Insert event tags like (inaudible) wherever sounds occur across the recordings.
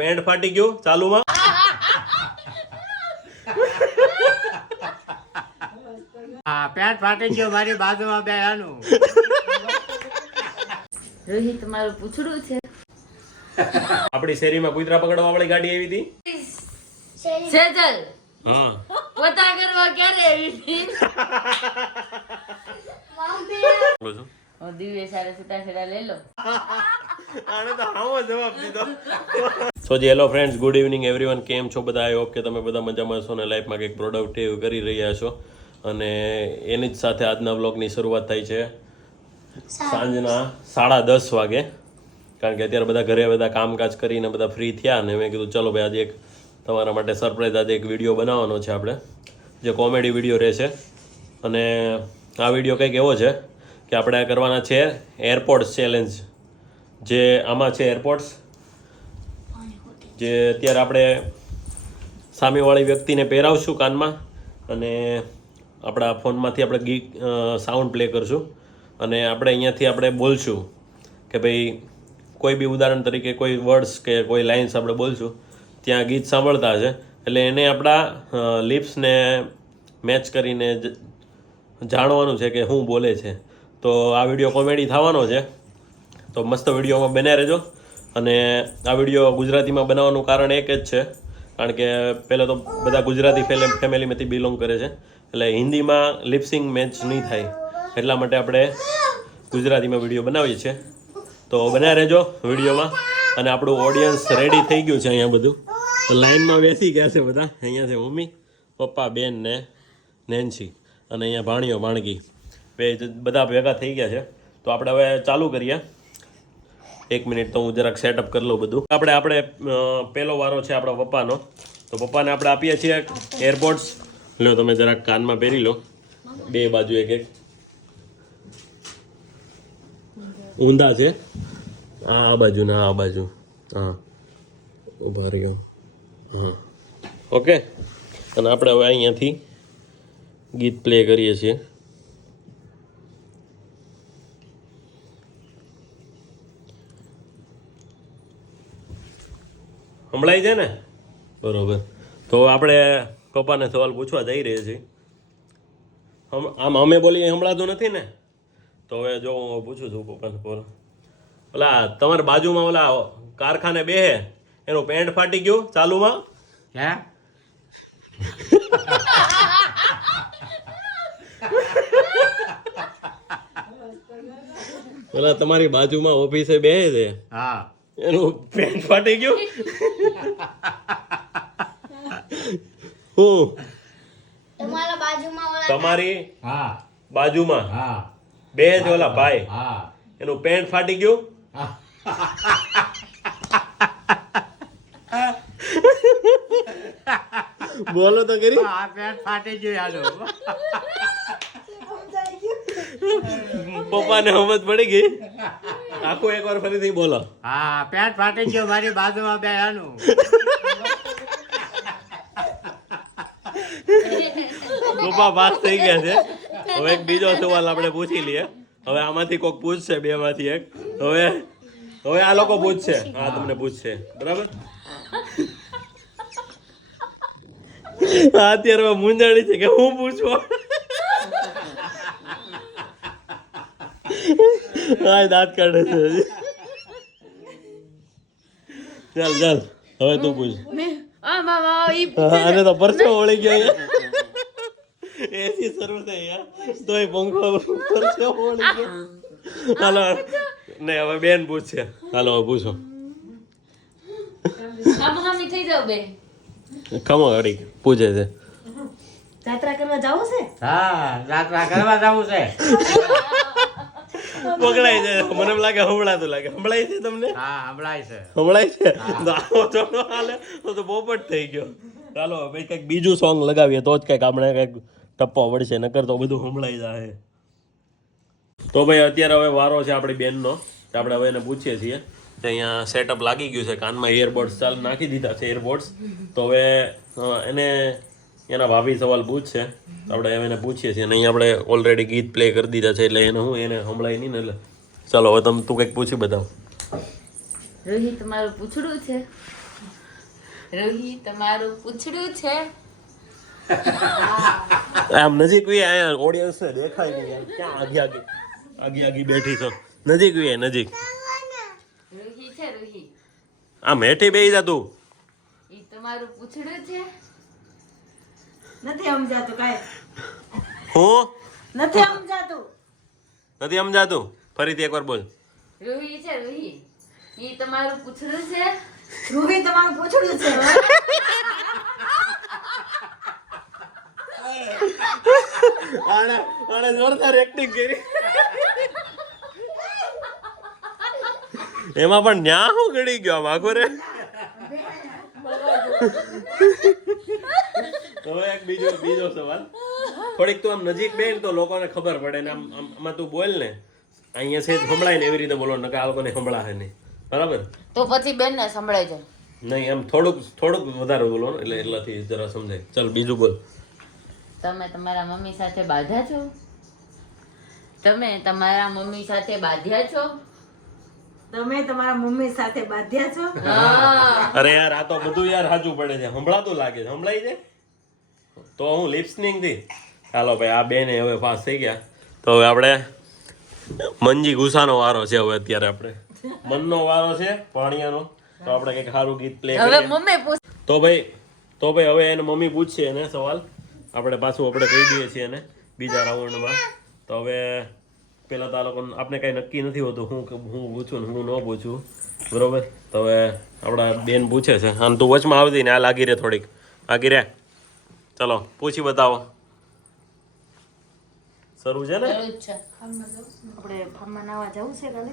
Pant ફાટી ગયો ચાલુમાં. હા પેન્ટ ફાટી ગયો મારી બાજુમાં બે આનું. રોહિત મારું પૂછડું છે. આપણી શેરીમાં કૂતરા પકડવા વાળી ગાડી આવી હતી. સેજલ હા. પોતા કરવા ક્યારે આવી હતી? સો જી hello friends good evening everyone કેમ છો બધા? આઈ હોપ કે તમે બધા મજામાં છો ને લાઈફમાં કંઈક પ્રોડક્ટિવ કરી રહ્યા છો. અને એની જ સાથે આજના વ્લોગની શરૂઆત થાય છે સાંજના સાડા દસ વાગે. કારણ કે અત્યારે બધા ઘરે બધા કામકાજ કરીને બધા ફ્રી થયા અને મેં કીધું ચલો ભાઈ આજે એક તમારા માટે સરપ્રાઈઝ આજે એક વીડિયો બનાવવાનો છે આપણે. જે કોમેડી વીડિયો રહેશે. અને આ વીડિયો કંઈક એવો છે કે આપણે આ કરવાના છે એરપોર્ટ્સ ચેલેન્જ. જે આમાં છે એરપોર્ટ્સ? જે અત્યારે આપણે સામેવાળી વ્યક્તિને પહેરાવશું કાનમાં અને આપણા ફોનમાંથી આપણે ગીત સાઉન્ડ પ્લે કરશું. અને આપણે અહીંયાથી આપણે બોલશું કે ભાઈ કોઈ બી ઉદાહરણ તરીકે કોઈ વર્ડ્સ કે કોઈ લાઇન્સ આપણે બોલશું, ત્યાં ગીત સાંભળતા હશે. એટલે એને આપણા લિપ્સને મેચ કરીને જાણવાનું છે કે શું બોલે છે. તો આ વીડિયો કોમેડી થવાનો છે. તો મસ્ત વિડીયોમાં બન્યા રહેજો. અને આ વીડિયો ગુજરાતીમાં બનાવવાનું કારણ એક જ છે. કારણ કે પહેલાં તો બધા ગુજરાતી ફેમિલીમાંથી બિલોંગ કરે છે. એટલે હિન્દીમાં લિપસિંગ મેચ નહીં થાય. એટલા માટે આપણે ગુજરાતીમાં વીડિયો બનાવીએ છીએ. તો બન્યા રહેજો વિડીયોમાં. અને આપણું ઓડિયન્સ રેડી થઈ ગયું છે અહીંયા બધું. તો લાઈનમાં બેસી ગયા છે બધા. અહીંયા છે મમ્મી, પપ્પા, બેન ને નેન્સી. અને અહીંયા ભાણીઓ, ભાણગી. બે બધા ભેગા થઈ ગયા છે. તો આપણે હવે ચાલુ કરીએ. એક મિનિટ તો હું જરાક સેટઅપ કરી લઉં બધું. આપણે આપણે પહેલો વારો છે આપણા પપ્પાનો. તો પપ્પાને આપણે આપીએ છીએ એરપોર્ટ્સ લો તમે જરાક કાનમાં પહેરી લો. બે બાજુ એક એક. ઊંધા છે. આ બાજુ ને આ બાજુ. હા. ઊભા રહ્યો. હા. ઓકે. અને આપણે હવે અહીંયાથી ગીત પ્લે કરીએ છીએ. સંભળાય છે ને? બરોબર. તો આપણે પપ્પાને સવાલ પૂછવા જઈ રહ્યા છીએ. આમ અમે બોલીએ સંભળાતું નથી ને? તો હવે જો હું પૂછું છું પપ્પાને બોલો ઓલા તમારી બાજુમાં ઓલા કારખાને બેહે એનું પેન્ટ ફાટી ગયું ચાલુમાં? હે? ઓલા તમારી બાજુમાં ઓફિસે બે છે હા. એનું પેન્ટ ફાટી ગયું? હું. તમારા બાજુમાં ઓલા તમારી હા. બાજુમાં? હા. બે જ ઓલા ભાઈ. હા. એનું પેન્ટ ફાટી ગયું? બોલો તો કરી. આ પેન્ટ ફાટી ગયું આનું પપ્પાને સમજ પડી ગઈ? આખું એક વાર ફરીથી બોલો. હા પેટ ફાટી ગયો મારી બાજુમાં બે આનું. પપ્પા પાસ થઈ ગયા છે. હવે એક બીજો સવાલ આપણે પૂછી લઈએ. હવે આમાંથી કોઈક પૂછશે બે માંથી એક. હવે હવે આ લોકો પૂછશે. હા તમને પૂછશે. બરાબર? અત્યારે મૂંઝાણી છે કે હું પૂછવો હા દાંત કાઢે છે. ચાલ ચાલ હવે તું પૂછ. આ મામા ઈ હા, આને તો પરસો વળી ગયો એસી શરૂ થઈ યાર તોય પંખો પરસો ઓળી ગયો. હાલો. ને હવે બેન પૂછશે. હાલો હવે પૂછો. ખમો ઘડી પૂછે છે. જાત્રા કરવા જાવું છે? હા કરવા જવું છે. પકડાય છે. મને એમ લાગે હમણાં લાગે. હમણાય છે તમને? હા હમણાં છે. હમણાય છે? તો આવો તો હાલે તો તો પોપટ થઈ ગયો. ચાલો ભાઈ કંઈક બીજું સોંગ લગાવીએ તો જ કંઈક આપણે કંઈક ટપ્પો વળશે નકર તો બધું સંભળાઈ જાય તો ભાઈ અત્યારે હવે વારો છે આપણી બેનનો. તો આપણે હવે એને પૂછીએ છીએ. કે અહીંયા સેટઅપ લાગી ગયું છે કાનમાં એરબોડ્સ ચાલ નાખી દીધા છે એરબોડ્સ તો હવે એને એના ભાભી સવાલ પૂછશે આપણે એમ એને પૂછીએ છીએ. અને અહીંયા આપણે ઓલરેડી ગીત પ્લે કરી દીધા છે એટલે એને હું એને સંભળાય નહીં ને એટલે. ચાલો હવે તમે તું કંઈક પૂછી બતાવ. રોહિત તમારું પૂછડું છે? રોહિત તમારું પૂછડું છે? આમ નજીક વી આયા ઓડિયન્સ ને દેખાય નહીં યાર. ક્યાં આગી આગી? આગી આગી બેઠી છો. નજીક વી નજીક. રોહી છે રોહી આ મેઠી બેહી જા તું. ઈ તમારું પૂછડું છે? નથી સમજાતું કાંઈ. હું? નથી સમજાતું. નથી સમજાતું? ફરીથી એકવાર બોલ. રૂહી છે રૂહી. ઈ તમારું પૂછડું છે? રૂહી તમારું પૂછડું છે. આણે આણે જોરદાર એક્ટિંગ કરી. એમાં પણ ન્યા હું ગળી ગયો આખો રે હવે એક બીજો બીજો સવાલ. થોડીક તું આમ નજીક બેન તો લોકોને ખબર પડે ને આમ આમ આમાં તું બોલ ને. અહીંયા છે સંભળાય ને એવી રીતે બોલો નકા આ લોકોને સંભળાશે નહીં. બરાબર? તો પછી બેન ને સંભળાય છે નહીં આમ થોડુંક થોડુંક વધારે બોલો ને એટલે એટલાથી જરા સમજાય. ચાલ બીજું બોલ. તમે તમારા મમ્મી સાથે બાંધ્યા છો? તમે તમારા મમ્મી સાથે બાંધ્યા છો? તમે તમારા મમ્મી સાથે બાંધ્યા છો? અરે યાર આ તો બધું યાર સાચું પડે છે. સંભળાતું લાગે છે. સંભળાય છે? તો હું લિપ્સનિંગથી. ચાલો ભાઈ આ બેને હવે પાસ થઈ ગયા. તો હવે આપણે મનજી ગુસાનો વારો છે હવે અત્યારે આપણે. મનનો વારો છે પાણીયાનો. તો આપણે કંઈક સારું ગીત પ્લે હવે મમ્મી પૂછ તો ભાઈ તો ભાઈ હવે એને મમ્મી પૂછશે એને સવાલ. આપણે પાછું આપણે કહી દઈએ છીએ એને બીજા રાઉન્ડમાં. તો હવે પેલા તો આ લોકો આપણે કાંઈ નક્કી નથી હોતું હું હું પૂછું ને હું ન પૂછું. બરોબર? તો હવે આપણા બેન પૂછે છે. આમ તું વચમાં આવતી ને આ લાગી રે થોડીક. લાગી રે? ચલો પૂછી બતાવો. શરૂ છે ને? આપણે ફાર્મમાં નાવા જવું છે કાલે?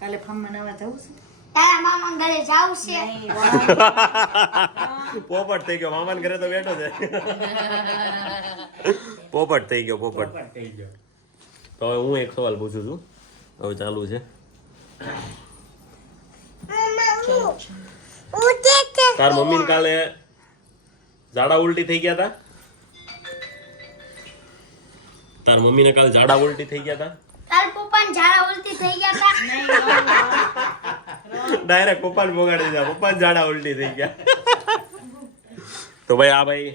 કાલે ફાર્મમાં નાવા જવું છે? તારા મામા ઘરે જાવ છે? (laughs) પોપટ થઈ ગયો. મામાને ઘરે તો બેઠો છે. (laughs) પોપટ થઈ ગયો પોપટ. થઈ ગયો. તો હવે હું એક સવાલ પૂછું છું. હવે ચાલુ છે. તાર મમ્મી કાલે ઝાડા ઉલટી થઈ ગયા હતા તાર મમ્મી ને કાલ ઝાડા ઉલટી થઈ ગયા હતા તારા પપ્પાને ઝાડા ઉલટી થઈ ગયા હતા ડાયરેક્ટ પપ્પાને બગાડી દીધા. પપ્પાને ઝાડા ઉલટી થઈ ગયા. તો ભાઈ આ ભાઈ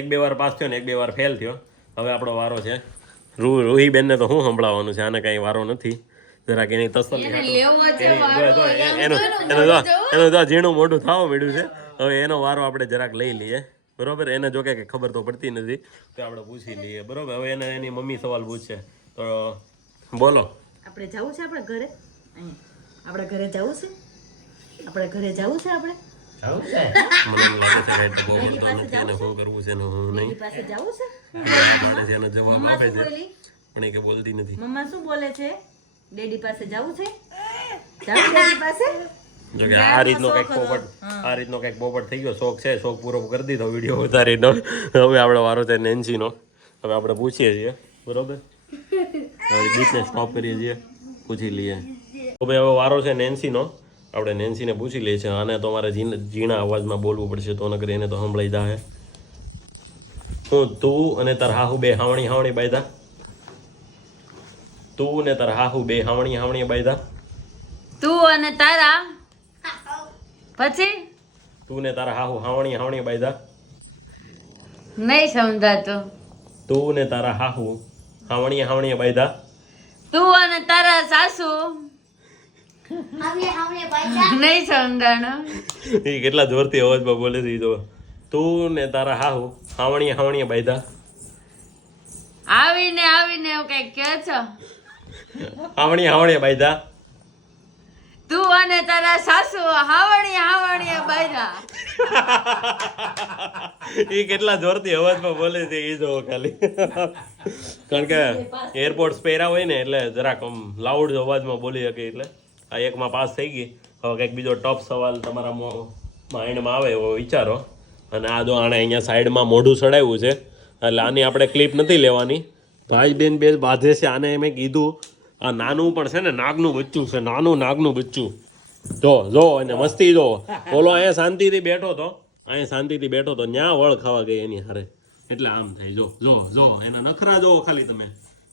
એક બે વાર પાસ થયો ને એક બે વાર ફેલ થયો. હવે આપણો વારો છે. રૂ રૂહી બેનને તો શું સંભળાવવાનું છે? આને કાંઈ વારો નથી. જરાક એની એનું એનું એનું જો ઝીણું મોઢું થવા મળ્યું છે. હવે એનો વારો આપણે જરાક લઈ લઈએ. બરોબર? એને જો કે ખબર તો પડતી નથી. તો આપણે પૂછી લઈએ. બરોબર? હવે એને એની મમ્મી સવાલ પૂછશે તો બોલો. આપણે જવું છે આપણે ઘરે? આપણે ઘરે જવું છે? આપણે ઘરે જવું છે આપણે? જવું છે? મને એમ લાગે છે કાંઈ ટકો પડતો નથી. અને શું કરવું છે ને હું નહીં. એની પાસે જવું છે? એનો જવાબ મમ્મા શું પણ એ બોલતી નથી. મમ્મા શું બોલે છે? ડેડી પાસે જવું છે ડેડી પાસે? જો કે આ રીતનો કંઈક પોપટ આ રીતનો કંઈક પોપટ થઈ ગયો શોખ છે શોખ પૂરો કરી દીધો વીડિયો ઉતારીનો હવે આપણે વારો છે નેન્સીનો હવે આપણે પૂછીએ છીએ બરોબર? હવે ગીતને સ્ટોપ કરીએ છીએ પૂછી લઈએ. તો ભાઈ હવે વારો છે નેન્સીનો આપણે નેન્સીને પૂછી લઈએ છીએ આને તો મારે ઝીણા અવાજમાં બોલવું પડશે તો નકર એને તો સંભળાઈ જાય હું તું અને તાર હાહુ બે હાવણી હાવણી બાયદા તું ને તાર હાહુ બે હાવણી હાવણી બાયદા તું અને તારા પછી? તું ને તારા હાહુ હાવણી હાવણી બાયદા નહીં સમજાતો. તું ને તારા હાહુ હાવણી હાવણી બાયદા તું અને તારા સાસુ? નહીં સમજાણો. એ કેટલા જોરથી અવાજમાં બોલે છે જો તું. ને તારા હાહુ હાવણી હાવણી બાયદા આવીને આવીને એવું કંઈક કહે છો? હાવણી હાવણી બાયદા તું અને તારા સાસુ હાવણી હાવણી બાયરા એ કેટલા જોરથી અવાજમાં બોલે છે એ જો ખાલી. કારણ કે એરપોર્ટ્સ પહેર્યા હોય ને, એટલે જરાક આમ લાઉડ અવાજમાં બોલી શકે, એટલે આ એકમાં પાસ થઈ ગઈ. હવે કંઈક બીજો ટોપ સવાલ તમારા માઇન્ડમાં આવે એવો વિચારો. અને આ જો આણે અહીંયા સાઈડમાં મોઢું ચડાવ્યું છે, એટલે આની આપણે ક્લિપ નથી લેવાની. ભાઈ બેન બે બાંધે છે, આને મેં કીધું આ નાનું પણ છે ને, નાગનું બચ્ચું છે, નાનું નાગનું બચ્ચું. જો જો, અને મસ્તી જો. બોલો, અહીંયા શાંતિથી બેઠો તો. અહીંયા શાંતિથી બેઠો તો, ન્યા વળ ખાવા ગઈ એની હારે. એટલે આમ થાય, જો જો જો, એના નખરા જો ખાલી તમે.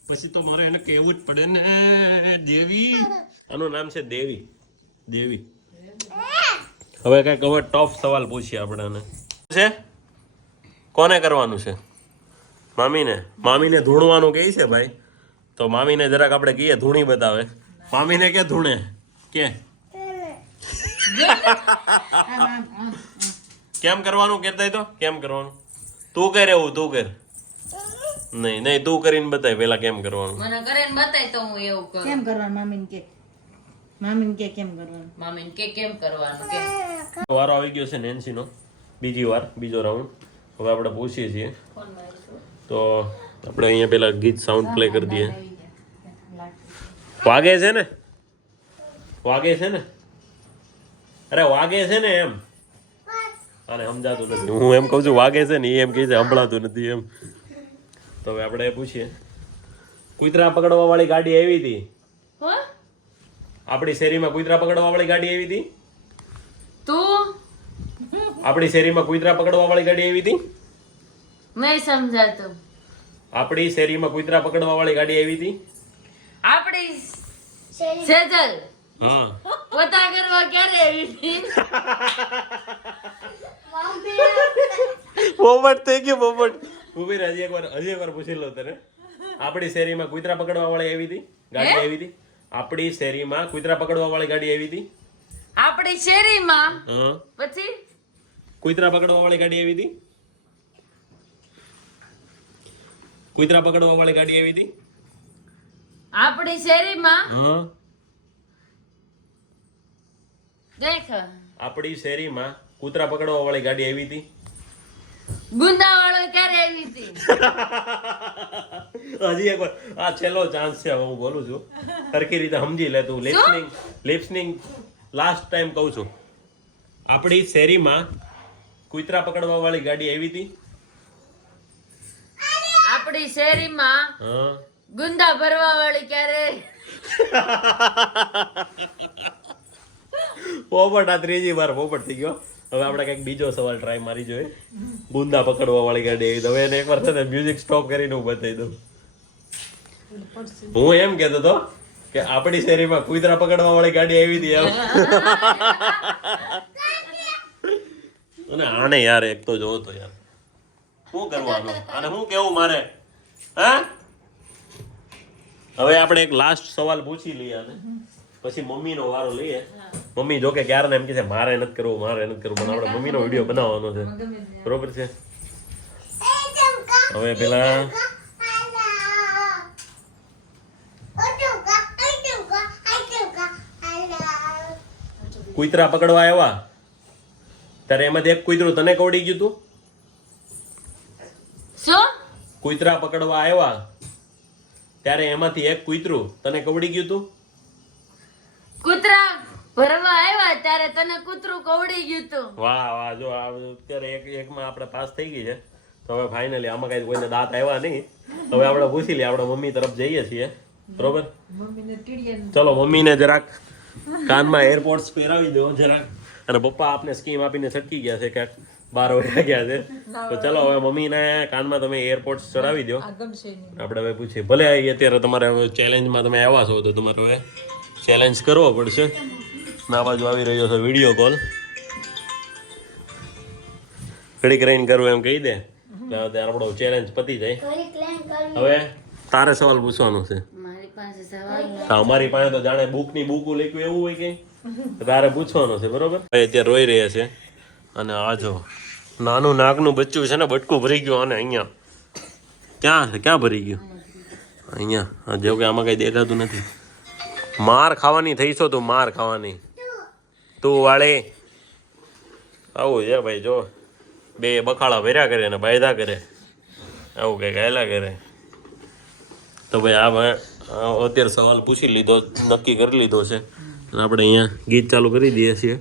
પછી તો મારે એને કહેવું જ પડે ને, દેવી. આનું નામ છે દેવી. દેવી. હવે કંઈક હવે ટફ સવાલ પૂછીએ આપણે છે? કોને કરવાનું છે? મામીને? મામીને ધૂણવાનું કહે છે ભાઈ? તો મામીને જરાક આપણે કહીએ ધૂણી બતાવે. મામીને કે ધૂણે? કે? કેમ કરવાનું? કેતા તો? કેમ કરવાનું? તું કર એવું તું કર. નહીં નહીં તું કરીને બતાય પેલા કેમ કરવાનું? મને કરીને બતાય તો હું એવું કરું. કેમ કરવાનું? મામીને કે. મામીને કે કેમ કરવાનું? મમ્મીને કે કેમ કરવાનું કે. વારો આવી ગયો છે નેન્સીનો. બીજી વાર બીજો રાઉન્ડ. હવે આપણે પૂછીએ છીએ. તો આપણે અહીંયા પેલા ગીત સાઉન્ડ પ્લે કરી દઈએ. વાગે છે ને? વાગે છે ને? અરે વાગે છે ને એમ? અને સમજાતું નથી. હું એમ કહું છું વાગે છે ને એમ કહે છે સંભળાતું નથી એમ. તો હવે આપણે પૂછીએ. કુતરા પકડવા વાળી ગાડી આવી હતી? આપણી શેરીમાં કુતરા પકડવા વાળી ગાડી આવી હતી? તું? આપણી શેરીમાં કુતરા પકડવા વાળી ગાડી આવી હતી? નહીં સમજાતું. આપણી શેરીમાં કૂતરા પકડવા વાળી ગાડી આવી હતી? આપણી સેજલ. હા. પોતા કરવા ક્યારે આવી હતી? બોબટ થઈ ગયો બોબટ ઊભી રહે, હજી એકવાર હજી એકવાર પૂછી લો તને. આપણી શેરીમાં કૂતરા પકડવા વાળી આવી હતી? ગાડી આવી હતી? આપણી શેરીમાં કૂતરા પકડવા વાળી ગાડી આવી હતી? આપણી શેરીમાં? હા. પછી? કૂતરા પકડવા વાળી ગાડી આવી હતી? કૂતરા પકડવા વાળી ગાડી આવી હતી? આપણી શેરીમાં? દેખ. આપણી શેરીમાં કૂતરા પકડવા વાળી ગાડી આવી હતી? ગુંદા વાળો ક્યારે આવી હતી? (laughs) હજી એક આ છેલ્લો ચાન્સ છે હું બોલું છું. સરખી રીતે સમજી લે તું. લિપસિંગ લિપસિંગ લાસ્ટ ટાઈમ કહું છું. આપણી શેરીમાં કૂતરા પકડવા વાળી ગાડી આવી હતી? આપણી શેરીમાં ગુંદા ભરવા વાળી ક્યારે? પોપટ આ ત્રીજી વાર પોપટ થઈ ગયો. હવે આપણે કંઈક બીજો સવાલ ટ્રાય મારી જોઈએ. ગુંદા પકડવા વાળી ગાડી તો હવે એને એકવાર છે ને મ્યુઝિક સ્ટોપ કરીને હું બતાવી દઉં. હું એમ કહેતો હતો કે આપણી શેરીમાં કુતરા પકડવા વાળી ગાડી આવી હતી એમ. અને આને યાર એક તો જોવો તો યાર. શું કરવાનું? અને શું કેવું મારે? હા? હવે આપણે એક લાસ્ટ સવાલ પૂછી લઈએ અને પછી મમ્મીનો વારો લઈએ. મમ્મી જોકે ક્યારે એમ કે છે મારે નથી કરવું મારે નથી કરવું પણ આપણે મમ્મીનો વીડિયો બનાવવાનો છે. બરોબર છે? હવે પેલા કુતરા પકડવા આવ્યા? ત્યારે એમાંથી એક કુતરું તને કવડી ગયું તું? શું? કૂતરા પકડવા આવ્યા ત્યારે એમાંથી એક કૂતરું તને કવડી ગયું તું? કૂતરા ભરવા આવ્યા ત્યારે તને કૂતરું કવડી ગયું તું. વાહ વાહ જો આ અત્યારે એક એકમાં આપણે પાસ થઈ ગઈ છે. તો હવે ફાઇનલી આમાં કઈ કોઈને દાંત આવ્યા નહીં. હવે આપણે પૂછી લઈએ આપણે મમ્મી તરફ જઈએ છીએ. બરોબર? ચલો મમ્મીને જરાક કાનમાં એરપોર્ટ્સ પહેરાવી દો જરાક. અને પપ્પા આપને સ્કીમ આપીને છટકી ગયા છે ક્યાંક. બાર વાગ્યા છે. તો ચાલો હવે મમ્મીને કાનમાં તમે એરપોર્ટ ચડાવી દો. આપણે હવે પૂછીએ. ભલે અત્યારે તમારે હવે ચેલેન્જમાં તમે આવ્યા છો તો તમારે હવે ચેલેન્જ કરવો પડશે. ના બાજુ આવી રહ્યો છે વીડિયો કોલ ઘડીક રહીને કરવું એમ કહી દે. ત્યારે આપણો ચેલેન્જ પતી જાય. હવે તારે સવાલ પૂછવાનો છે. મારી પાસે સવાલ તો અમારી પાસે તો જાણે બુકની બુક લખ્યું એવું હોય કે? તારે પૂછવાનો છે બરોબર? અત્યારે રોઈ રહ્યા છે. અને આ જો નાનું નાગનું બચ્ચું છે ને, બટકું ભરી ગયું અને અહીંયા. ક્યાં ક્યાં ભરી ગયું? અહીંયા. હા જો કે આમાં કંઈ દેખાતું નથી. માર ખાવાની થઈ છો તું માર ખાવાની. તું વાળે. આવું છે ભાઈ, જો. બે બખાળા ભર્યા કરે ને બાયદા કરે. આવું કંઈક આયલા કરે. તો ભાઈ, આ અત્યારે સવાલ પૂછી લીધો, નક્કી કરી લીધો છે. આપણે અહીંયા ગીત ચાલુ કરી દઈએ છીએ.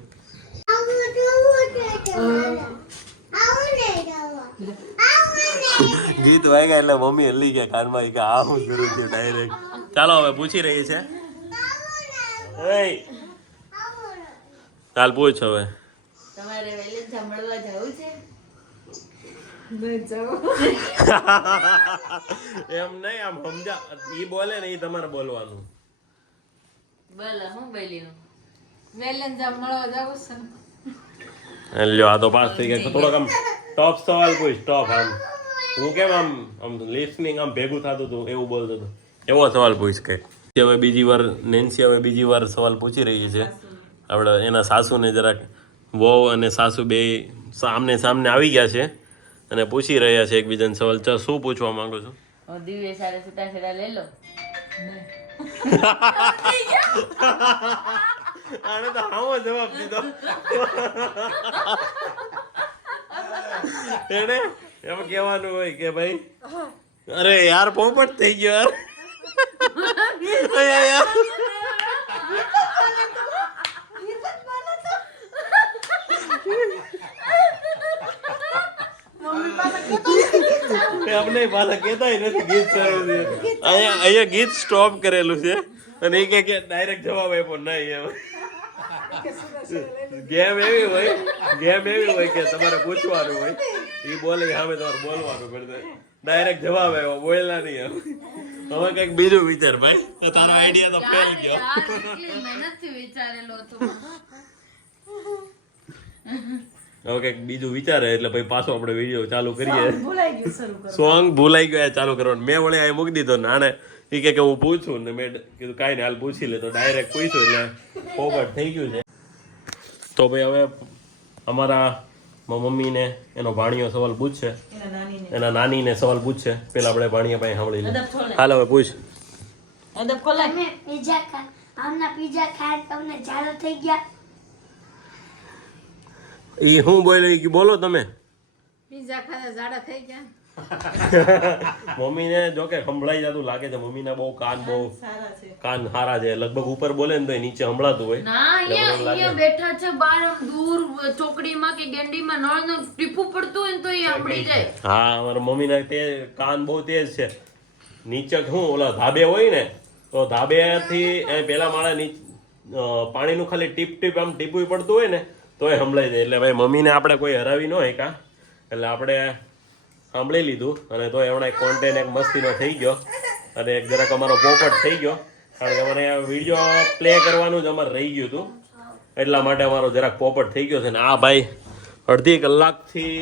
વાગ્યા એટલે મમ્મી હલી ગયા કાનમાં કે આ હું કરું છું ડાયરેક્ટ ચાલો હવે પૂછી રહી છે. ચાલ પૂછ હવે. તમારે વહેલે સાંભળવા જવું છે? (laughs) એમ નહીં આમ સમજા. ઈ બોલે ને એ તમારે બોલવાનું. બોલો હું બોલી વેલન જા મળવા જાવ છે. લ્યો આ તો પાસ થઈ ગયા. થોડોક આમ ટોપ સવાલ પૂછ ટોપ આમ. હું કેમ આમ આમ લિસનિંગ આમ ભેગું થતું હતું એવું બોલતો હતો? એવો સવાલ પૂછ કે. હવે બીજી વાર નેન્સી હવે બીજી વાર સવાલ પૂછી રહી છે. આપણે એના સાસુને જરાક વહુ અને સાસુ બે સામને સામને આવી ગયા છે અને પૂછી રહ્યા છે એકબીજાને સવાલ. ચાલ શું પૂછવા માંગો છો? દિવ્ય સારે સુતા છેડા લઈ લો. આને તો હાવો જવાબ દીધો. (laughs) એને એમ કહેવાનું હોય કે ભાઈ અરે યાર પોપટ થઈ ગયો યાર. અમને પાછા કહેતાય નથી ગીત સારું. અહીંયા અહીંયા ગીત સ્ટોપ કરેલું છે. અને એ કે ડાયરેક્ટ જવાબ આપ્યો નહીં એમ. ગેમ એવી હોય ગેમ એવી હોય કે તમારે પૂછવાનું હોય. એ બોલે હવે તમારે બોલવાનું પડે ડાયરેક્ટ જવાબ આવ્યો બોલ્યા નહીં હવે કંઈક બીજું વિચાર ભાઈ. તારો આઈડિયા તો ફેલ ગયો. મહેનતથી વિચારેલો હતો હવે કંઈક બીજું વિચારે એટલે પછી પાછો આપણે વીડિયો ચાલુ કરીએ. ભૂલાઈ ગયું શરૂ કરો સોંગ ભૂલાઈ ગયો ચાલુ કરવાનું. મેં વળી આ મૂકી દીધો ને આને. એ કે કે હું પૂછું ને મેં કીધું કાંઈ નહીં હાલ પૂછી લે. તો ડાયરેક્ટ પૂછ્યું એટલે ફોગટ થઈ ગયું છે. તો ભાઈ હવે અમારા મારા મમ્મીને એનો ભાણિયો સવાલ પૂછશે એના નાનીને. એના સવાલ પૂછશે પેલા આપણે ભાણિયા પાસે સાંભળી લે લઈએ હાલ હવે પૂછ. અદબ ખોલા. મે પીઝા ખા આમના પીઝા ખા તમને ઝાલો થઈ ગયા. એ હું બોલ્યો? ઈ બોલો તમે. પીઝા ખાતા ઝાડા થઈ ગયા. (laughs) મમ્મીને જો કે સંભળાઈ જતું લાગે છે મમ્મીના બહુ કાન બહુ કાન સારા છે. લગભગ ઉપર બોલે ને તો નીચે સંભળાતું હોય. ના અહીંયા અહીંયા બેઠા છે બાર દૂર ચોકડીમાં કે ગેંડીમાં નળનું ટીપું પડતું હોય ને તો એ સાંભળી જાય. હા અમારા મમ્મીના તે કાન બહુ તેજ છે. નીચે શું ઓલા ધાબે હોય ને તો ધાબેથી એ પેલા માળા નીચે પાણીનું ખાલી ટીપ ટીપ આમ ટીપું પડતું હોય ને તોય સંભળાઈ જાય. એટલે ભાઈ મમ્મીને આપણે કોઈ હરાવી ન હોય કા. એટલે આપણે સાંભળી લીધું અને તો એમણે કોન્ટેન્ટ એક મસ્તીનો થઈ ગયો અને એક જરાક અમારો પોપટ થઈ ગયો. કારણ કે અમારે વીડિયો પ્લે કરવાનું જ અમારે રહી ગયું હતું. એટલા માટે અમારો જરાક પોપટ થઈ ગયો છે ને આ ભાઈ અડધી કલાકથી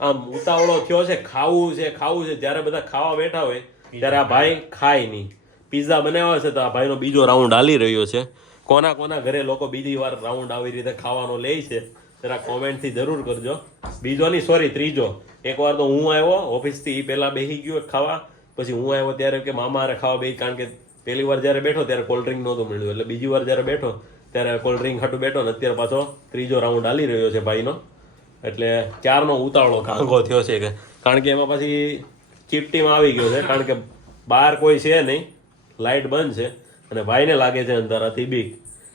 આમ ઉતાવળો થયો છે, ખાવું છે ખાવું છે. જ્યારે બધા ખાવા બેઠા હોય, ત્યારે આ ભાઈ ખાય નહીં. પીઝા બનાવ્યો છે તો આ ભાઈનો બીજો રાઉન્ડ હાલી રહ્યો છે. કોના કોના ઘરે લોકો બીજી વાર રાઉન્ડ આવી રીતે ખાવાનો લે છે. જરા કોમેન્ટથી જરૂર કરજો. બીજો નહીં સોરી ત્રીજો. એકવાર તો હું આવ્યો, ઓફિસથી એ પહેલાં બેસી ગયો ખાવા. પછી હું આવ્યો ત્યારે કે મામા હારે ખાવા બેસી કારણ કે પહેલી વાર જ્યારે બેઠો ત્યારે કોલ્ડ ડ્રિંક નહોતું મળ્યું. એટલે બીજી વાર જ્યારે બેઠો ત્યારે કોલ્ડ ડ્રિંક હાટું બેઠો ને અત્યારે પાછો ત્રીજો રાઉન્ડ હાલી રહ્યો છે ભાઈનો. એટલે ચારનો ઉતાવળો કાંગો થયો છે કે, કારણ કે એમાં પછી ચીપટીમાં આવી ગયો છે, કારણ કે બહાર કોઈ છે નહીં. લાઇટ બંધ છે. અને ભાઈને લાગે છે અંધારાથી બીક.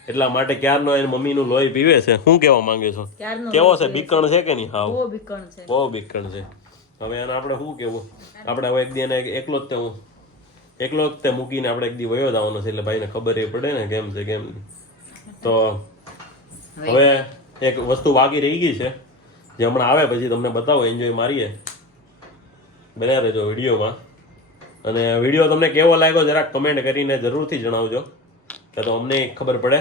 એટલા માટે ક્યારનો એને મમ્મીનું લોહી પીવે છે? શું કહેવા માંગે છો. કેવો છે? બીકણ છે? કે નહીં? હાવ. બહુ બીકણ છે. હવે એને આપણે શું કેવું આપણે હવે એક દી એને એકલો જ તે હું એકલો જ તે મૂકીને આપણે એક દી વયો જવાનો છે એટલે ભાઈને ખબર એ પડે ને કેમ છે કેમ તો હવે એક વસ્તુ બાકી રહી ગઈ છે જે હમણાં આવે પછી તમને બતાવો એન્જોય મારીએ. બન્યા રહેજો વિડીયોમાં. અને વીડિયો તમને કેવો લાગ્યો જરાક કમેન્ટ કરીને જરૂરથી જણાવજો. તો અમને ખબર પડે.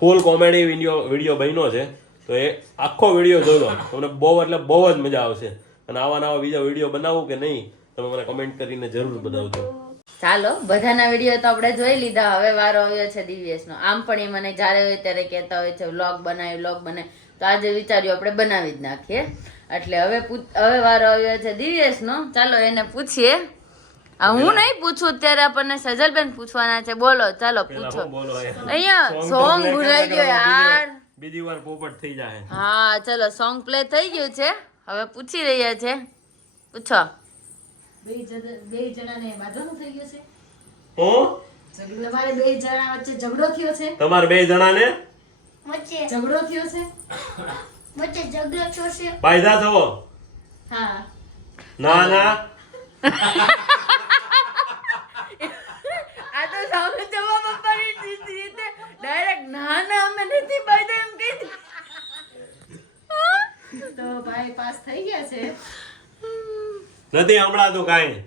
ફૂલ કોમેડી વીડિયો વીડિયો બન્યો છે. તો એ આખો વીડિયો જોજો. તમને બહુ, એટલે બહુ જ મજા આવશે. અને આવા નવા બીજા વીડિયો બનાવું કે નહીં, તમે મને કમેન્ટ કરીને જરૂર બતાવજો. ચાલો, બધાના વીડિયો તો આપણે જોઈ લીધા. હવે વારો આવ્યો છે દિવ્યેશનો. આમ પણ એ મને જ્યારે હોય ત્યારે કહેતા હોય છે વ્લોગ બનાવી વ્લોગ બનાવી તો આજે વિચાર્યું આપણે બનાવી જ નાખીએ. એટલે હવે હવે વારો આવ્યો છે દિવ્યેશનો. ચાલો એને પૂછીએ. હું નહીં પૂછું અત્યારે આપણને સજલબેન પૂછવાના છે. બોલો ચાલો પૂછો. અહીંયા સોંગ ભૂલાઈ ગયો યાર. બીજી વાર પોપટ થઈ જાય હા ચલો સોંગ પ્લે થઈ ગયું છે. હવે પૂછી રહ્યા છે. પૂછો. બે જણાને બાંધવાનું થઈ ગયું છે? હું? તમારે બે જણા વચ્ચે ઝઘડો થયો છે? તમારે બે જણાને? વચ્ચે. ઝઘડો થયો છે? વચ્ચે ઝઘડો થયો છે. પાયદા થવો હા. ના ના આ તો સામે જવાબ આપવાની દીધી રીતે ડાયરેક્ટ ના ના અમે નથી બાયદા એમ કહી તો ભાઈ પાસ થઈ ગયા છે. નથી હમણાં તો કાંઈ.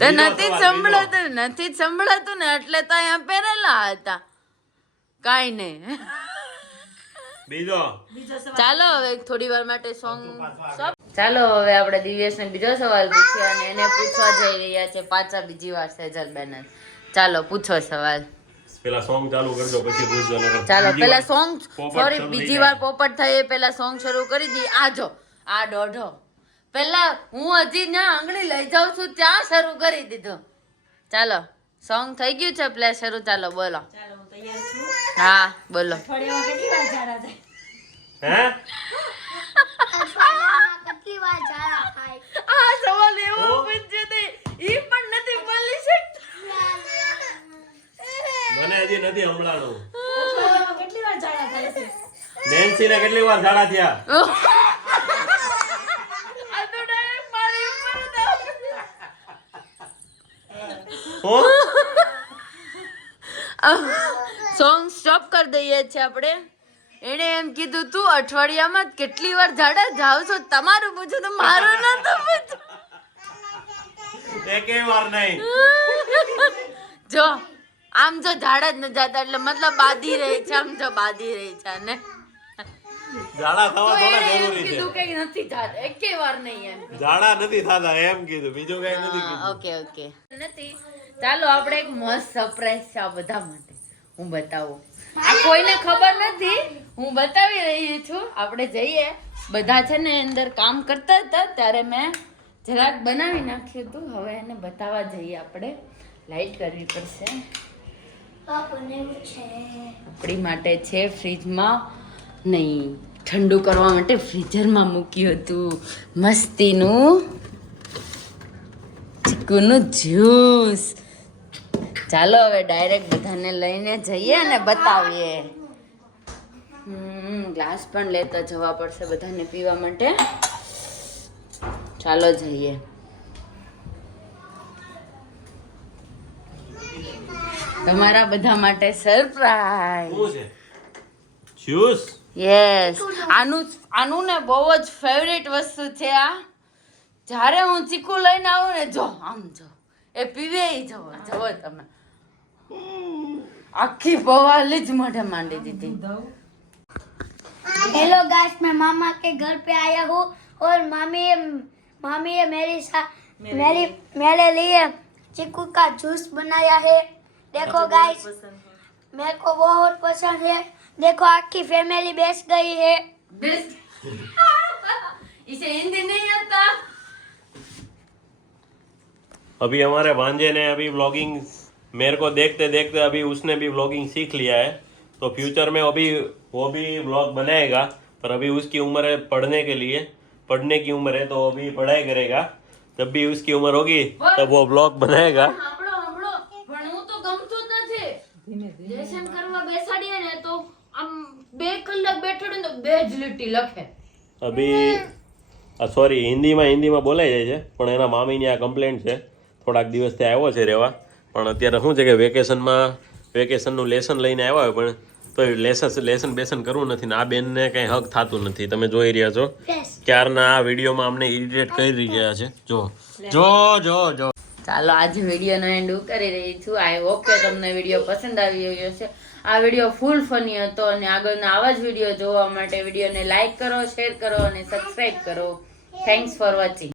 તો નથી જ સંભળાતું નથી જ સંભળાતું ને એટલે તો અહીંયા પહેરેલા હતા. કાંઈ નહીં. બીજો. બીજો ચાલો હવે થોડી વાર માટે સોંગ ચાલો હવે આપણે દિવ્યેશને બીજો સવાલ પૂછ્યો અને એને પૂછવા જઈ રહ્યા છે પાછા બીજી વાર સેજલ બેનર ચાલો પૂછો સવાલ. પેલા સોંગ ચાલુ કરજો પછી ભૂલજો ચાલો પેલા સોંગ સોરી બીજી વાર પોપટ થઈ એ પેલા સોંગ શરૂ કરી દી. આ જો આ દોઢો. પેલા હું હજી ના આંગળી લઈ જાઉં છું ત્યાં શરૂ કરી દીધું. ચાલો સોંગ થઈ ગયું છે પ્લે શરૂ. ચાલો બોલો. ચાલો હું તૈયાર છું. હા બોલો. અઠવાડિયામાં કેટલી વાર ઝાડા થાય? હે? અઠવાડિયામાં કેટલી વાર ઝાડા થાય? આ સવાલ એવો પૂછ્યો તે. ઈ પણ નથી બોલી શકતા મને હજી નથી હમણાંનું કેટલી વાર ઝાડા થાય છે? નેન્સી ને કેટલી વાર ઝાડા થયા? સોંગ સ્ટોપ કરી દઈએ છે આપણે. એણે એમ કીધું તું અઠવાડિયામાં કેટલી વાર ઝાડા જાવ છો? તમારું પૂછો તો મારું તો પૂછો એકે વાર નહીં. જો આમ જો ઝાડા જ ન જાતા એટલે મતલબ બાધી રહી છે આમ જો બાધી રહી છે ને ઝાડા થવા થોડા જરૂરી છે. કીધું કે નથી જાતા એકે વાર નહીં એમ ઝાડા નથી થતા એમ કીધું બીજું કઈ નથી કીધું. Okay okay. નથી. ચાલો આપણે એક મસ્ત સરપ્રાઈઝ છે આ બધા માટે. હું બતાવું. આ કોઈને ખબર નથી હું બતાવી રહી છું. આપણે જઈએ. બધા છે ને અંદર કામ કરતા હતા ત્યારે મેં જરાક બનાવી નાખ્યું હતું. હવે એને બતાવવા જઈએ આપણે. લાઈટ કરવી પડશે. આપણી માટે છે ફ્રીજમાં નહીં ઠંડુ કરવા માટે ફ્રીઝરમાં મૂક્યું હતું. મસ્તીનું ચીકુનું જ્યુસ. ચાલો હવે ડાયરેક્ટ બધાને લઈને જઈએ અને બતાવીએ. હમ ગ્લાસ પણ લેતા જવા પડશે બધાને પીવા માટે. ચાલો જઈએ. તમારા બધા માટે સરપ્રાઈઝ શું છે જ્યુસ યસ આનું આનું ને બહુ જ ફેવરેટ વસ્તુ છે આ જ્યારે હું ચીકુ લઈને આવું ને જો આમ જો એ પીવે ઈ જવો જવો તમે આખી બવાલી જ મોઢે માંડી દીધી हेलो गाइस मैं मामा के घर पे आया हूँ और मामी मामी ने मेरी साथ मेरी मेरे लिए चीकू का जूस बनाया है देखो गाइस मेरे को बहुत पसंद है। देखो आपकी फैमिली बैठ गई है। बेस्ट (laughs) इसे हिंदी नहीं आता। अभी हमारे भांजे ने अभी व्लॉगिंग मेरे को देखते देखते अभी उसने भी व्लॉगिंग सीख लिया है। तो फ्यूचर में अभी वो भी व्लॉग बनाएगा पर अभी उसकी उम्र है पढ़ने के लिए। पढ़ने की उम्र है तो अभी पढ़ाई करेगा। जब भी उसकी उम्र होगी तब वो व्लॉग बनाएगा। બે બેઠડું તો બે જ લીટી લખે. અભી સોરી હિન્દીમાં હિન્દીમાં બોલાઈ જાય છે પણ એના મામીની આ કમ્પ્લેન્ટ છે. થોડાક દિવસથી આવ્યો છે રહેવા. પણ અત્યારે શું છે કે વેકેશનમાં વેકેશનનું લેસન લઈને આવ્યા હોય પણ તો લેસન લેસન બેસન કરવું નથી ને આ બેનને કંઈ હક થતું નથી. તમે જોઈ રહ્યા છો. ક્યારના આ વિડીયોમાં અમને ઇરિટેટ કરી રહ્યા છે. જો જો જો જો. ચાલો આજે વિડીયોનો એન્ડ કરી રહી છું. આઈ હોપ કે તમને વીડિયો પસંદ આવી રહ્યો છે. આ વીડિયો ફૂલ ફની હતો અને આગળના આવા જ વીડિયો જોવા માટે વિડીયોને લાઈક કરો, શેર કરો અને સબસ્ક્રાઈબ કરો. Thanks for watching